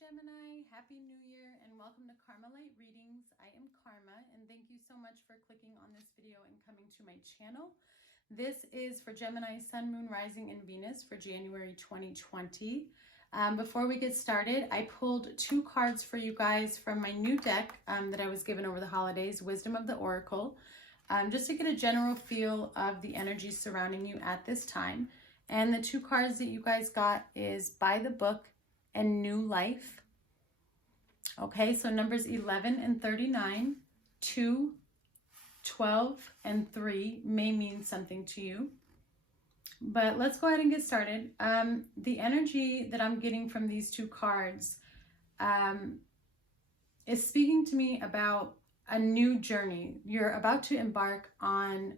Gemini, Happy New Year and welcome to Karma Light Readings. I am Karma and thank you so much for clicking on this video and coming to my channel. This is for Gemini, Sun, Moon, Rising, and Venus for January 2020. Before we get started, I pulled two cards for you guys from my new deck that I was given over the holidays, Wisdom of the Oracle, just to get a general feel of the energy surrounding you at this time. And the two cards that you guys got is By the Book and New Life. Okay, so numbers 11 and 39, 2, 12, and 3 may mean something to you. But let's go ahead and get started. The energy that I'm getting from these two cards is speaking to me about a new journey. You're about to embark on,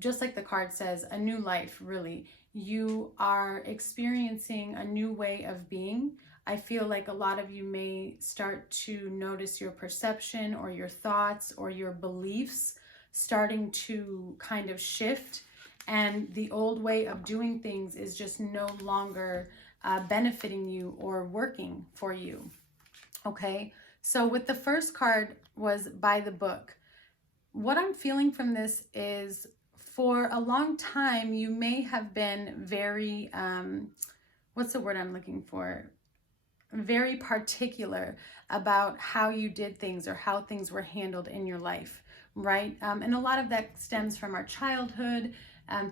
just like the card says, a new life, really. You are experiencing a new way of being. I feel like a lot of you may start to notice your perception or your thoughts or your beliefs starting to kind of shift. And the old way of doing things is just no longer benefiting you or working for you. Okay, so with the first card was By the Book. What I'm feeling from this is, for a long time, you may have been very, what's the word I'm looking for? Very particular about how you did things or how things were handled in your life, right? And a lot of that stems from our childhood,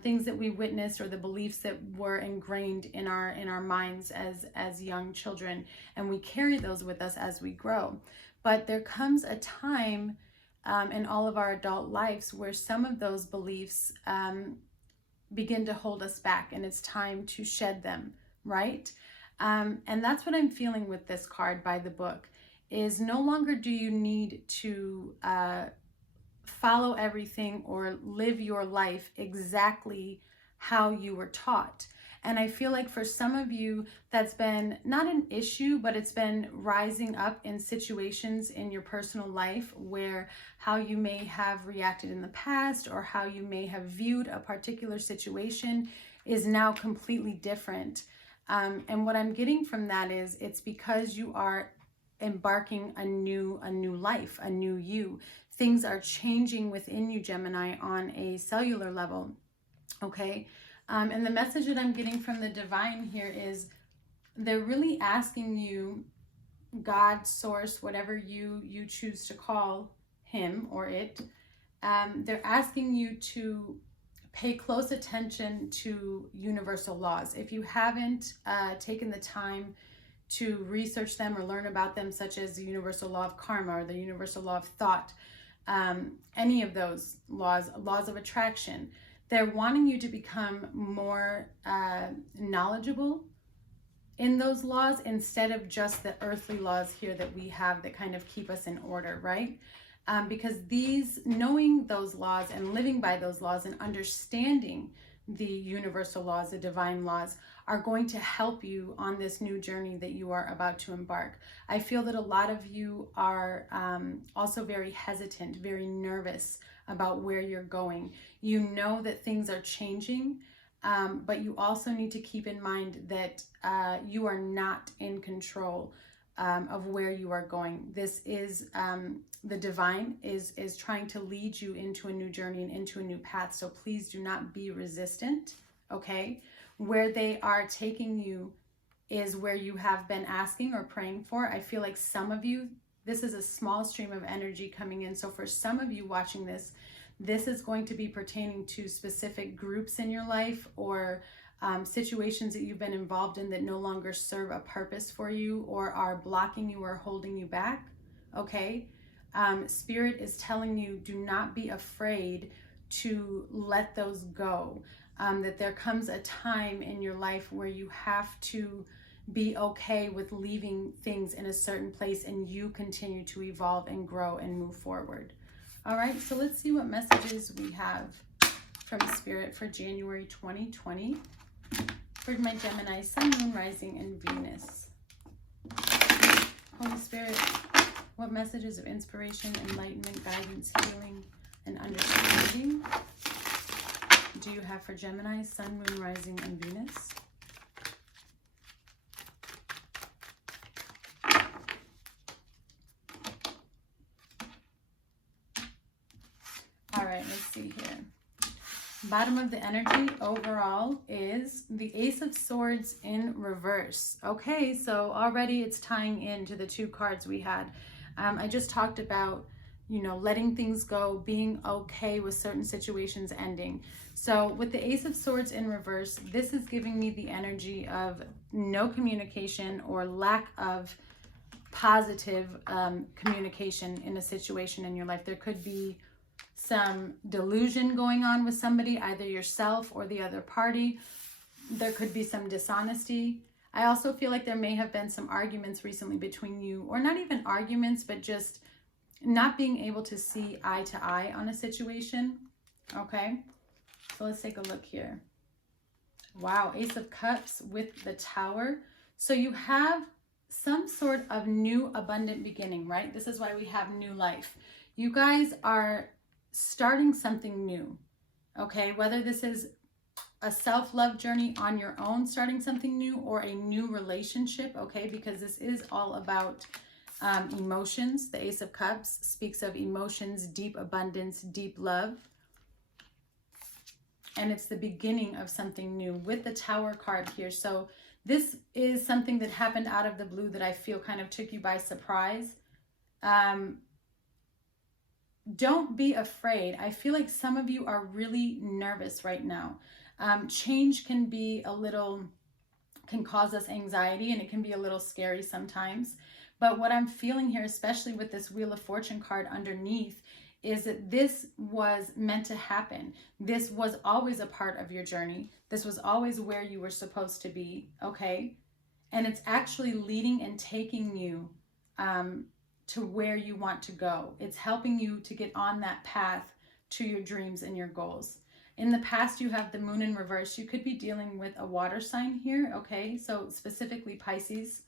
things that we witnessed or the beliefs that were ingrained in our minds as young children, and we carry those with us as we grow. But there comes a time in all of our adult lives where some of those beliefs begin to hold us back, and it's time to shed them, right? And that's what I'm feeling with this card, By the Book, is no longer do you need to follow everything or live your life exactly how you were taught. And I feel like for some of you, that's been not an issue, but it's been rising up in situations in your personal life where how you may have reacted in the past or how you may have viewed a particular situation is now completely different. And what I'm getting from that is it's because you are embarking a new life, a new you. Things are changing within you, Gemini, on a cellular level. Okay. And the message that I'm getting from the divine here is they're really asking you, God, source, whatever you choose to call him or it, they're asking you to pay close attention to universal laws. If you haven't taken the time to research them or learn about them, such as the universal law of karma or the universal law of thought, any of those laws of attraction, they're wanting you to become more knowledgeable in those laws instead of just the earthly laws here that we have that kind of keep us in order, right? Because knowing those laws and living by those laws and understanding the universal laws, the divine laws, are going to help you on this new journey that you are about to embark. I feel that a lot of you are also very hesitant, very nervous about where you're going. You know that things are changing, but you also need to keep in mind that you are not in control of where you are going. This is the divine is trying to lead you into a new journey and into a new path. So please do not be resistant, okay? Where they are taking you is where you have been asking or praying for. I feel like some of you, this is a small stream of energy coming in. So for some of you watching this, this is going to be pertaining to specific groups in your life or situations that you've been involved in that no longer serve a purpose for you or are blocking you or holding you back, okay? Spirit is telling you, do not be afraid to let those go. That there comes a time in your life where you have to be okay with leaving things in a certain place and you continue to evolve and grow and move forward. All right, so let's see what messages we have from Spirit for January 2020 for my Gemini, Sun, Moon, Rising, and Venus. Holy Spirit, what messages of inspiration, enlightenment, guidance, healing, and understanding do you have for Gemini, Sun, Moon, Rising, and Venus? right, let's see here. Bottom of the energy overall is the Ace of Swords in reverse. Okay, so already it's tying into the 2 cards we had. I just talked about, you know, letting things go, being okay with certain situations ending. So with the Ace of Swords in reverse, this is giving me the energy of no communication or lack of positive communication in a situation in your life. There could be some delusion going on with somebody, either yourself or the other party. There could be some dishonesty. I also feel like there may have been some arguments recently between you, or not even arguments, but just not being able to see eye to eye on a situation. Okay, so let's take a look here. Wow, Ace of Cups with the Tower. So you have some sort of new abundant beginning, right? This is why we have new life. You guys are starting something new, okay? Whether this is a self-love journey on your own, starting something new, or a new relationship, okay? Because this is all about emotions. The Ace of Cups speaks of emotions, deep abundance, deep love. And it's the beginning of something new with the Tower card here. So this is something that happened out of the blue that I feel kind of took you by surprise. Don't be afraid. I feel like some of you are really nervous right now. Change can be can cause us anxiety, and it can be a little scary sometimes. But what I'm feeling here, especially with this Wheel of Fortune card underneath, is that this was meant to happen. This was always a part of your journey. This was always where you were supposed to be, okay? And it's actually leading and taking you to where you want to go. It's helping you to get on that path to your dreams and your goals. In the past, you have the Moon in reverse. You could be dealing with a water sign here, okay? So specifically Pisces.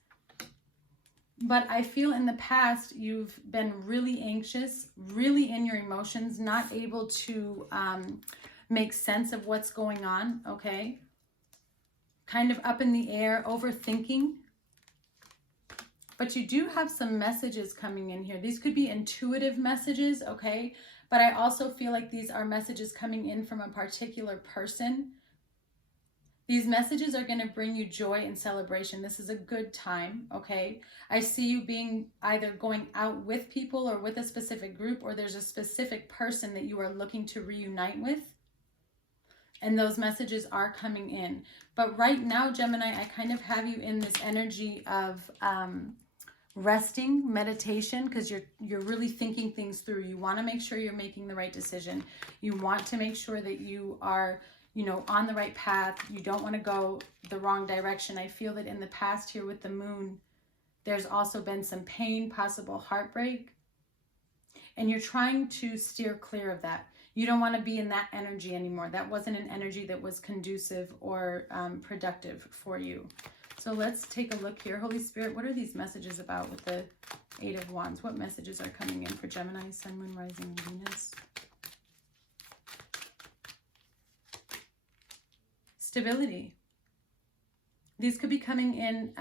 But I feel in the past, you've been really anxious, really in your emotions, not able to make sense of what's going on, okay? Kind of up in the air, overthinking. But you do have some messages coming in here. These could be intuitive messages, okay? But I also feel like these are messages coming in from a particular person. These messages are going to bring you joy and celebration. This is a good time, okay? I see you being either going out with people or with a specific group, or there's a specific person that you are looking to reunite with. And those messages are coming in. But right now, Gemini, I kind of have you in this energy of resting, meditation, because you're really thinking things through. You want to make sure you're making the right decision. You want to make sure that you are, you know, on the right path. You don't want to go the wrong direction. I feel that in the past here with the Moon, there's also been some pain, possible heartbreak, and you're trying to steer clear of that. You don't want to be in that energy anymore. That wasn't an energy that was conducive or productive for you. So let's take a look here. Holy Spirit, what are these messages about with the Eight of Wands? What messages are coming in for Gemini, Sun, Moon, Rising, and Venus? Stability. These could be coming in.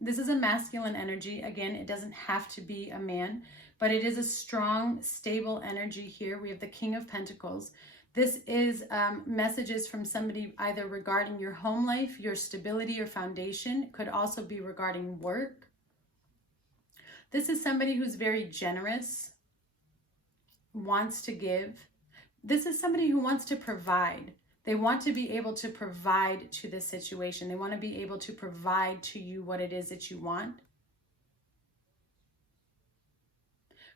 This is a masculine energy. Again, it doesn't have to be a man, but it is a strong, stable energy here. We have the King of Pentacles. This is messages from somebody either regarding your home life, your stability, your foundation. It could also be regarding work. This is somebody who's very generous, wants to give. This is somebody who wants to provide. They want to be able to provide to this situation. They want to be able to provide to you what it is that you want.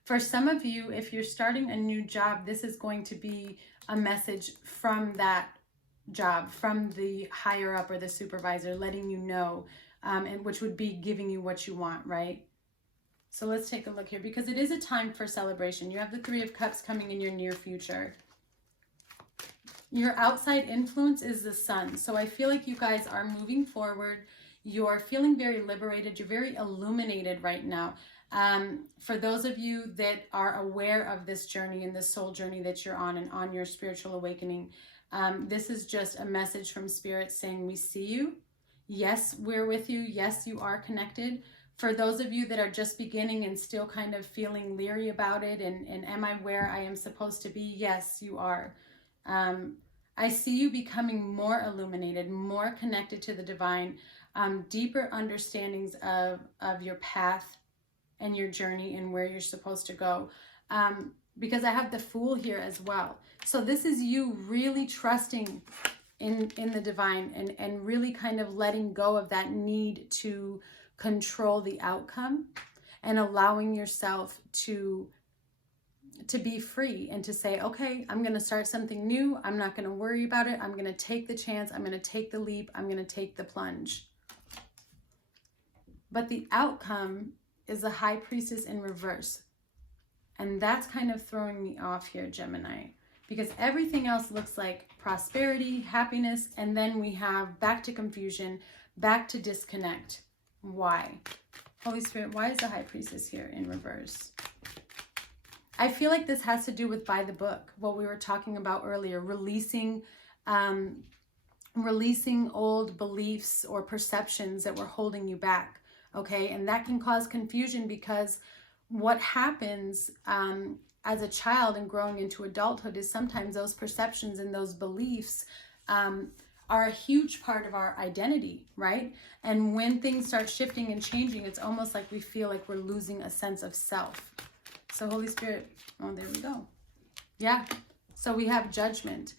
For some of you, if you're starting a new job, this is going to be a message from that job, from the higher up or the supervisor, letting you know, and which would be giving you what you want, right? So let's take a look here, because it is a time for celebration. You have the Three of Cups coming in your near future. Your outside influence is the Sun. So I feel like you guys are moving forward. You're feeling very liberated. You're very illuminated right now. For those of you that are aware of this journey and this soul journey that you're on and on your spiritual awakening, this is just a message from Spirit saying, we see you. Yes, we're with you. Yes, you are connected. For those of you that are just beginning and still kind of feeling leery about it, and am I where I am supposed to be? Yes, you are. I see you becoming more illuminated, more connected to the divine, deeper understandings of your path and your journey and where you're supposed to go. Because I have the Fool here as well. So this is you really trusting in the divine and really kind of letting go of that need to control the outcome and allowing yourself to be free and to say, okay, I'm going to start something new. I'm not going to worry about it. I'm going to take the chance. I'm going to take the leap. I'm going to take the plunge. But the outcome is the High Priestess in reverse. And that's kind of throwing me off here, Gemini, because everything else looks like prosperity, happiness, and then we have back to confusion, back to disconnect. Why? Holy Spirit, why is the High Priestess here in reverse? I feel like this has to do with by the book, what we were talking about earlier, releasing old beliefs or perceptions that were holding you back, okay? And that can cause confusion because what happens as a child and growing into adulthood is sometimes those perceptions and those beliefs are a huge part of our identity, right? And when things start shifting and changing, it's almost like we feel like we're losing a sense of self. So Holy Spirit, oh, there we go. Yeah, so we have judgment.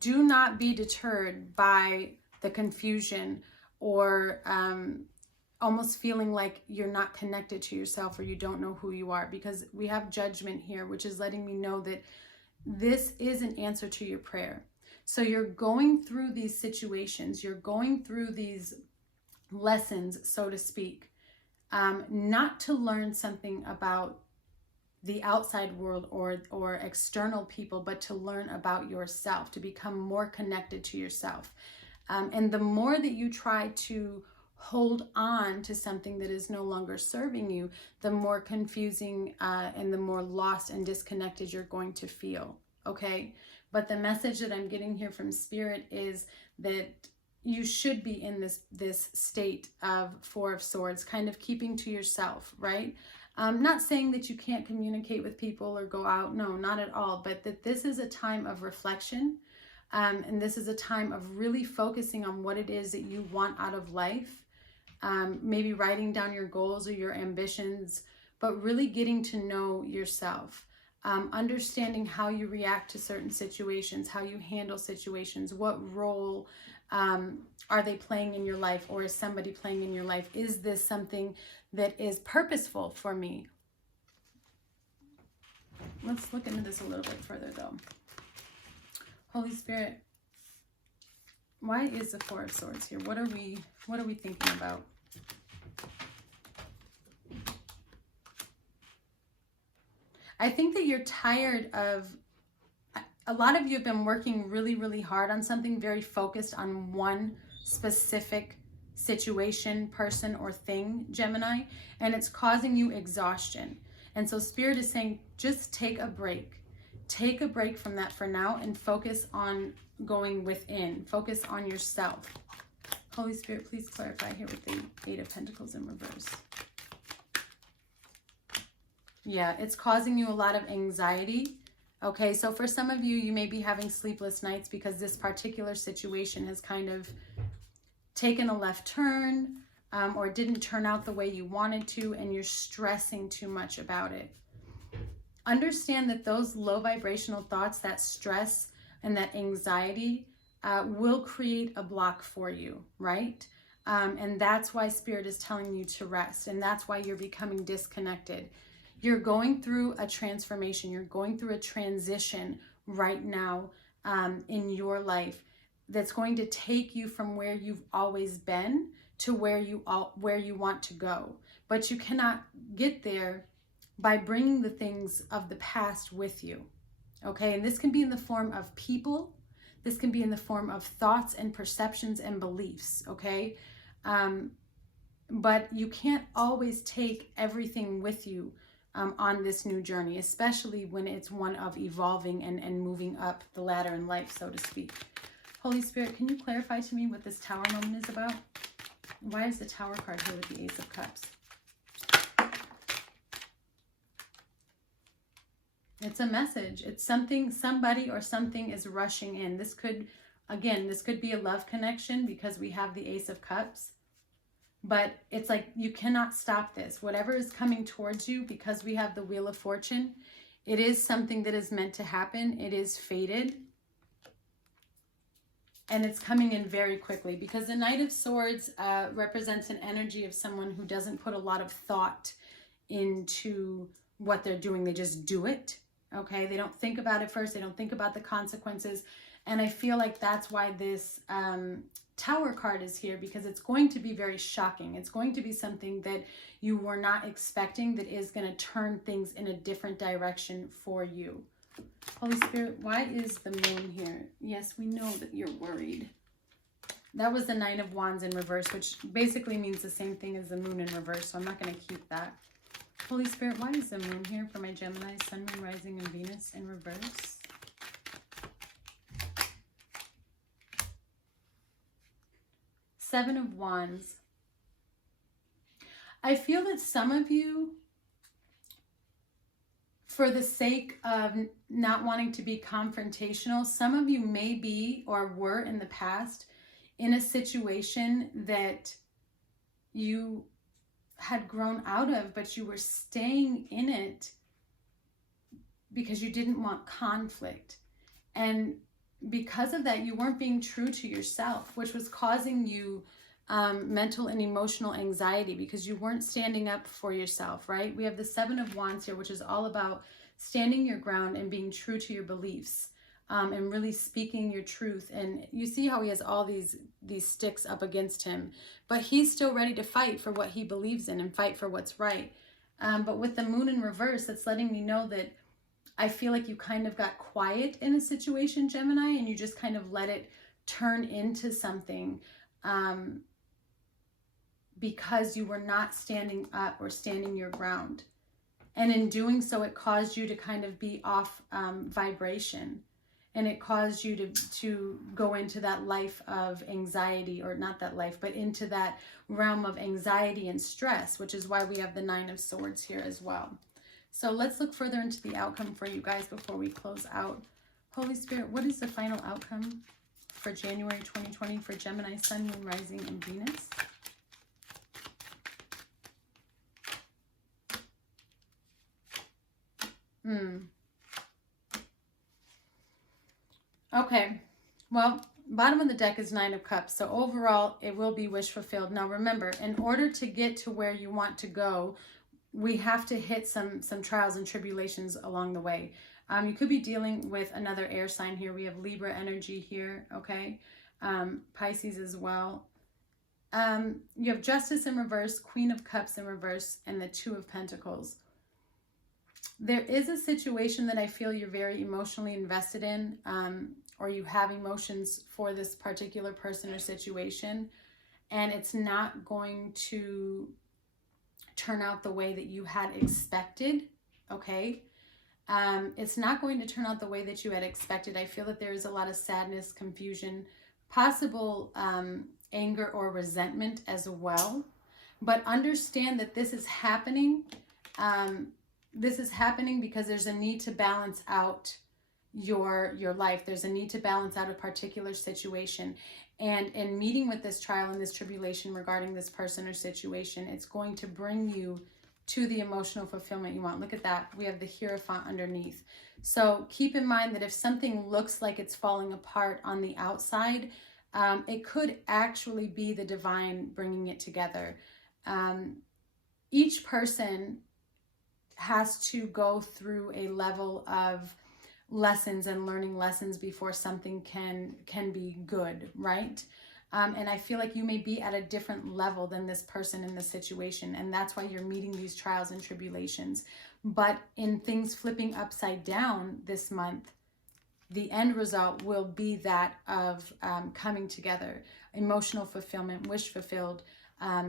Do not be deterred by the confusion or almost feeling like you're not connected to yourself or you don't know who you are, because we have judgment here, which is letting me know that this is an answer to your prayer. So you're going through these situations, you're going through these lessons, so to speak, not to learn something about the outside world or external people, but to learn about yourself, to become more connected to yourself. And the more that you try to hold on to something that is no longer serving you, the more confusing and the more lost and disconnected you're going to feel, okay? But the message that I'm getting here from Spirit is that you should be in this state of Four of Swords, kind of keeping to yourself, right? Not saying that you can't communicate with people or go out, no, not at all, but that this is a time of reflection, and this is a time of really focusing on what it is that you want out of life, maybe writing down your goals or your ambitions, but really getting to know yourself, understanding how you react to certain situations, how you handle situations, what role are they playing in your life, or is somebody playing in your life? Is this something that is purposeful for me? Let's look into this a little bit further though. Holy Spirit, why is the Four of Swords here? What are we thinking about? I think that you're tired of, a lot of you have been working really, really hard on something, very focused on one specific situation, person, or thing, Gemini, and it's causing you exhaustion. And so Spirit is saying, just take a break. Take a break from that for now and focus on going within. Focus on yourself. Holy Spirit, please clarify here with the Eight of Pentacles in reverse. Yeah, it's causing you a lot of anxiety. Okay, so for some of you, you may be having sleepless nights because this particular situation has kind of taken a left turn or didn't turn out the way you wanted to, and you're stressing too much about it. Understand that those low vibrational thoughts, that stress and that anxiety will create a block for you, right? And that's why Spirit is telling you to rest, and that's why you're becoming disconnected. You're going through a transformation. You're going through a transition right now in your life that's going to take you from where you've always been to where you want to go. But you cannot get there by bringing the things of the past with you. Okay, and this can be in the form of people. This can be in the form of thoughts and perceptions and beliefs, okay? But you can't always take everything with you on this new journey, especially when it's one of evolving and moving up the ladder in life, so to speak. Holy Spirit, can you clarify to me what this Tower moment is about? Why is the Tower card here with the Ace of Cups? It's a message. It's something, somebody or something is rushing in. This could, again, this could be a love connection because we have the Ace of Cups. But it's like you cannot stop this. Whatever is coming towards you, because we have the Wheel of Fortune, it is something that is meant to happen. It is fated. And it's coming in very quickly because the Knight of Swords represents an energy of someone who doesn't put a lot of thought into what they're doing. They just do it. Okay, they don't think about it first. They don't think about the consequences. And I feel like that's why this Tower card is here, because it's going to be very shocking. It's going to be something that you were not expecting that is going to turn things in a different direction for you. Holy Spirit, why is the Moon here? Yes, we know that you're worried. That was the Nine of Wands in reverse, which basically means the same thing as the Moon in reverse, so I'm not going to keep that. Holy Spirit, why is the Moon here for my Gemini, Sun, Moon, Rising, and Venus in reverse? Seven of Wands. I feel that some of you, for the sake of not wanting to be confrontational, some of you may be or were in the past in a situation that you had grown out of, but you were staying in it because you didn't want conflict. And because of that, you weren't being true to yourself, which was causing you mental and emotional anxiety because you weren't standing up for yourself, right? We have the Seven of Wands here, which is all about standing your ground and being true to your beliefs and really speaking your truth. And you see how he has all these sticks up against him, but he's still ready to fight for what he believes in and fight for what's right. But with the Moon in reverse, that's letting me know that I feel like you kind of got quiet in a situation, Gemini, and you just kind of let it turn into something because you were not standing up or standing your ground. And in doing so, it caused you to kind of be off vibration. And it caused you to go into that life of anxiety, or not that life, but into that realm of anxiety and stress, which is why we have the Nine of Swords here as well. So let's look further into the outcome for you guys before we close out. Holy Spirit, what is the final outcome for January 2020 for Gemini, Sun, Moon, Rising, and Venus? Okay, well, bottom of the deck is Nine of Cups. So overall, it will be wish fulfilled. Now remember, in order to get to where you want to go, we have to hit some trials and tribulations along the way. You could be dealing with another air sign here. We have Libra energy here, okay? Pisces as well. You have Justice in reverse, Queen of Cups in reverse, and the Two of Pentacles. There is a situation that I feel you're very emotionally invested in, or you have emotions for this particular person or situation, and it's not going to turn out the way that you had expected, okay? It's not going to turn out the way that you had expected. I feel that there is a lot of sadness, confusion, possible anger or resentment as well. But understand that this is happening. This is happening because there's a need to balance out your life. There's a need to balance out a particular situation. And in meeting with this trial and this tribulation regarding this person or situation, it's going to bring you to the emotional fulfillment you want. Look at that. We have the Hierophant underneath. So keep in mind that if something looks like it's falling apart on the outside, it could actually be the divine bringing it together. Each person has to go through a level of lessons and learning lessons before something can be good, right? And I feel like you may be at a different level than this person in this situation, and that's why you're meeting these trials and tribulations. But in things flipping upside down this month, the end result will be that of coming together, emotional fulfillment, wish fulfilled.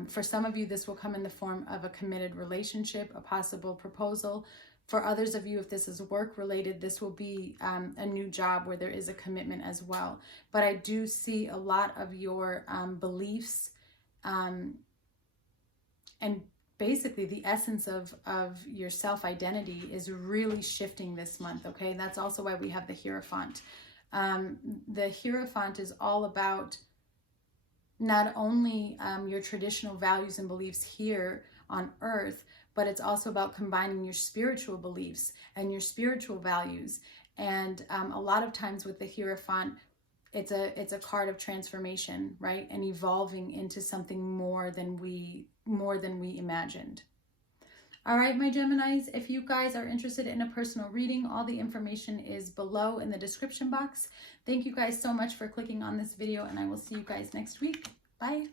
For some of you, this will come in the form of a committed relationship, a possible proposal. For others of you, if this is work related, this will be a new job where there is a commitment as well. But I do see a lot of your beliefs and basically the essence of your self-identity is really shifting this month, okay? That's also why we have the Hierophant. The Hierophant is all about not only your traditional values and beliefs here on earth, but it's also about combining your spiritual beliefs and your spiritual values. And a lot of times with the Hierophant, it's a card of transformation, right? And evolving into something more than we imagined. All right, my Geminis, if you guys are interested in a personal reading, all the information is below in the description box. Thank you guys so much for clicking on this video, and I will see you guys next week. Bye.